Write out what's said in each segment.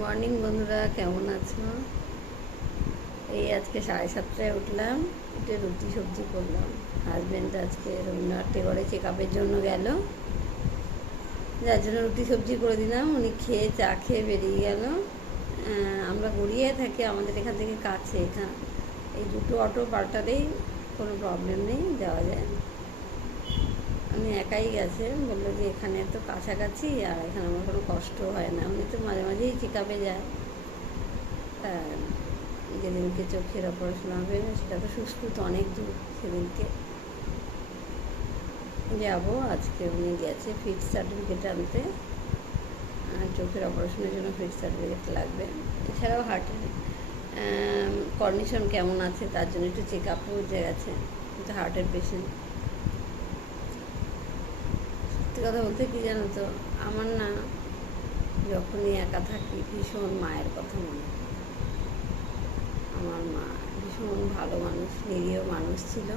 Morning বন্ধুরা, কেমন আছো? এই আজকে 7:30টায় উঠলাম, উঠে রুটি সবজি করলাম। হাজব্যান্ড আজকে রবীন্দ্রনাথ টেগোরে চেক আপের জন্য গেল, যার জন্য রুটি সবজি করে দিলাম। উনি খেয়ে চা খেয়ে বেরিয়ে গেল। আমরা গড়িয়ে থাকি, আমাদের এখান থেকে কাছে, এখান এই দুটো অটো পাল্টালেই কোনো প্রবলেম নেই, যাওয়া যায়। উনি একাই গেছে, বললো যে এখানে তো কাছাকাছি আর এখানে আমার কোনো কষ্ট হয় না। উনি তো মাঝে মাঝেই চেক আপে যায়। যেদিনকে চোখের অপারেশন হবে সেটা তো সুস্থ তো অনেক দূর, সেদিনকে যাব। আজকে উনি গেছে ফিট সার্টিফিকেট আনতে, চোখের অপারেশনের জন্য ফিট সার্টিফিকেট লাগবে। এছাড়াও হার্টের কন্ডিশন কেমন আছে তার জন্য একটু চেক আপও গেছে, কিন্তু হার্টের পেশেন্ট। সত্যি কথা বলতে কি জানো তো, আমার না যখনই একা থাকি ভীষণ মায়ের কথা মনে হয়। আমার মা ভীষণ ভালো মানুষ, নিরীহ মানুষ ছিল।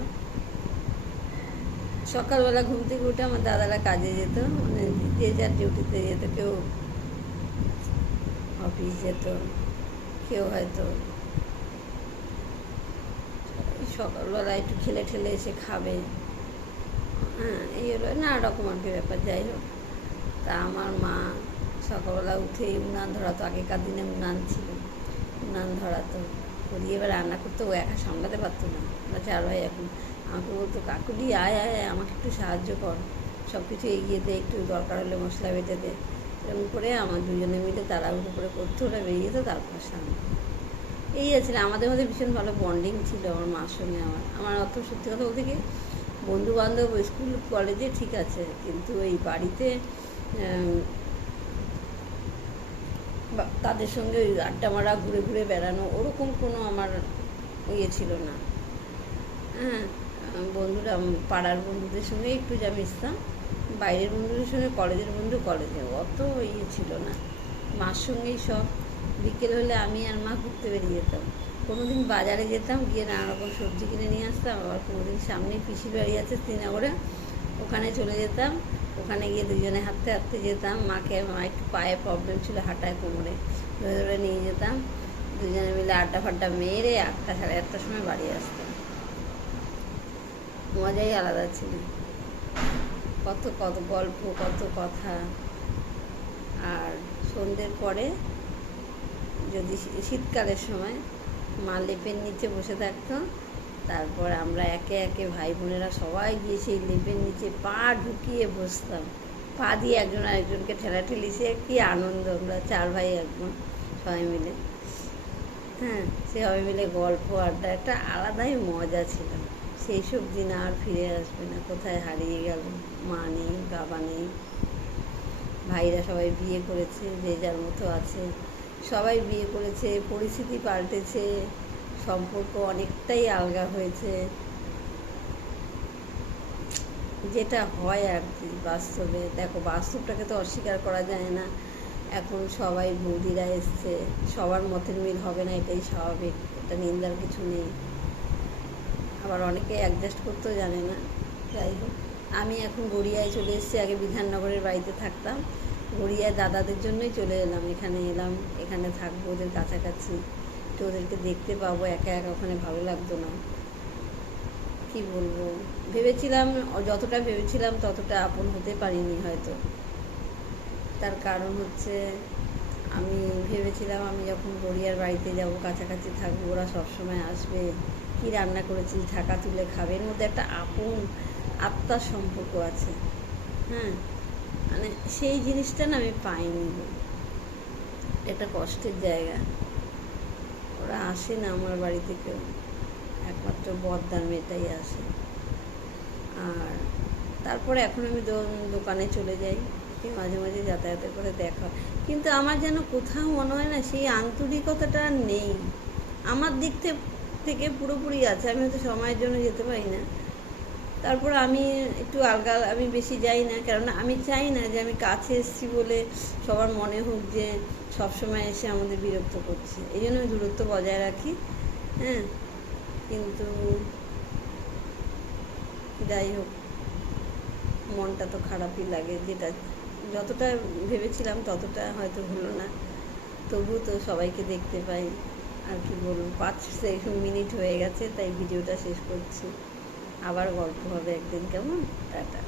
সকালবেলা ঘুম থেকে উঠে আমার দাদারা কাজে যেত, মানে যে যার ডিউটিতে যেত, কেউ অফিস যেত, কেউ হয়তো সকালবেলা একটু খেলে ঠেলে এসে খাবে। এই হলো নানা রকম আর কি ব্যাপার। যাই হোক, তা আমার মা সকালবেলা উঠে উনান ধরাতো, আগেকার দিনে উনান ছিল, উনান ধরাতো, করিয়ে এবার রান্না করতে ও একা সামলাতে পারতো না। আমরা 4 ভাই এখন। আমাকে বলতো, কাকুলি আয় আয় আয়, আমাকে একটু সাহায্য কর, সব কিছু এগিয়ে দে, একটু দরকার হলে মশলা বেটে দে। এরকম করে আমার দুজনে মিলে তাড়াহুড়ো করে করতে, ওরা বেরিয়ে যেত, তারপর সামনে এই আছে। আমাদের মধ্যে ভীষণ ভালো বন্ডিং ছিল আমার মার সঙ্গে। আমার অত সত্যি কথা বলতে কি, বন্ধু বান্ধব স্কুল কলেজে ঠিক আছে, কিন্তু এই বাড়িতে তাদের সঙ্গে ওই আড্ডা মারা, ঘুরে ঘুরে বেড়ানো, ওরকম কোনো আমার ইয়ে ছিল না। বন্ধুরা, পাড়ার বন্ধুদের সঙ্গে একটু যা মিশতাম, বাইরের বন্ধুদের সঙ্গে, কলেজের বন্ধু কলেজে, অত ইয়ে ছিল না। মার সঙ্গেই সব। বিকেল হলে আমি আর মা ঘুরতে বেরিয়ে যেতাম। কোনো দিন বাজারে যেতাম, গিয়ে নানা রকম সবজি কিনে নিয়ে আসতাম। আবার কোনো দিন সামনেই পিসির বাড়ি আছে শ্রীনগরে, ওখানে চলে যেতাম। ওখানে গিয়ে দুজনে হাঁটতে হাঁটতে যেতাম। মা একটু পায়ে প্রবলেম ছিল, হাঁটায় কোমরে, ধরে ধরে নিয়ে যেতাম। দুজনে মিলে আড্ডা ফাড্ডা মেরে 8টা 8:30টার সময় বাড়ি আসতাম। মজাই আলাদা ছিল। কত কত গল্প, কত কথা। আর সন্ধ্যের পরে যদি শীতকালের সময় মা লেপের নিচে বসে থাকতো, তারপর আমরা একে একে ভাই বোনেরা সবাই গিয়ে সেই লেপের নিচে পা ঢুকিয়ে বসতাম। পা দিয়ে একজন আরেকজনকে ঠেলাঠেলি, সে কি আনন্দ। আমরা 4 ভাই একজন সবাই মিলে, সবাই মিলে গল্প আড্ডা, একটা আলাদাই মজা ছিল। সেই সব দিন আর ফিরে আসবে না, কোথায় হারিয়ে গেল। মা নেই, বাবা নেই, ভাইরা সবাই বিয়ে করেছে, যে যার মতো আছে, সবাই বিয়ে করেছে, পরিস্থিতি পাল্টেছে, সম্পর্ক অনেকটাই আলগা হয়েছে, যেটা হয় আর কি বাস্তবে। দেখো, বাস্তবটাকে তো অস্বীকার করা যায় না। এখন সবাই বৌদিরা এসছে, সবার মতের মিল হবে না, এটাই স্বাভাবিক, এটা নিন্দার কিছু নেই। আবার অনেকে অ্যাডজাস্ট করতেও জানে না। যাই হোক, আমি এখন গড়িয়ায় চলে এসেছি। আগে বিধাননগরের বাড়িতে থাকতাম, গড়িয়ায় দাদাদের জন্যই চলে এলাম। এখানে এলাম, এখানে থাকবো, ওদের কাছাকাছি, তো ওদেরকে দেখতে পাবো। একা একা ওখানে ভালো লাগতো না। কি বলবো, ভেবেছিলাম, যতটা ভেবেছিলাম ততটা আপন হতে পারিনি হয়তো। তার কারণ হচ্ছে, আমি ভেবেছিলাম আমি যখন গড়িয়ার বাড়িতে যাব, কাছাকাছি থাকবো, ওরা সবসময় আসবে, কি রান্না করেছি ঢাকা তুলে খাবে, এর মধ্যে একটা আপন আত্মার সম্পর্ক আছে। মানে সেই জিনিসটা না আমি পাইনি। একটা কষ্টের জায়গা। ওরা আসে না আমার বাড়ি থেকে, একমাত্র বড়দার মেয়েটাই আসে। আর তারপরে এখন আমি দোকানে চলে যাই, মাঝে মাঝে যাতায়াতে করে দেখা, কিন্তু আমার যেন কোথাও মনে হয় না সেই আন্তরিকতাটা নেই। আমার দিক থেকে পুরোপুরি আছে, আমি হয়তো সময়ের জন্য যেতে পারি না। তারপর আমি একটু আলগা, আমি বেশি যাই না, কেননা আমি চাই না যে আমি কাছে এসেছি বলে সবার মনে হোক যে সবসময় এসে আমাদের বিরক্ত করছে। এই জন্য আমি দূরত্ব বজায় রাখি। কিন্তু যাই হোক, মনটা তো খারাপই লাগে, যেটা যতটা ভেবেছিলাম ততটা হয়তো হলো না। তবু তো সবাইকে দেখতে পাই। আর কি বলবো, 5 মিনিট হয়ে গেছে, তাই ভিডিওটা শেষ করছি। আবার গল্প হবে একদিন, কেমন? টাটা।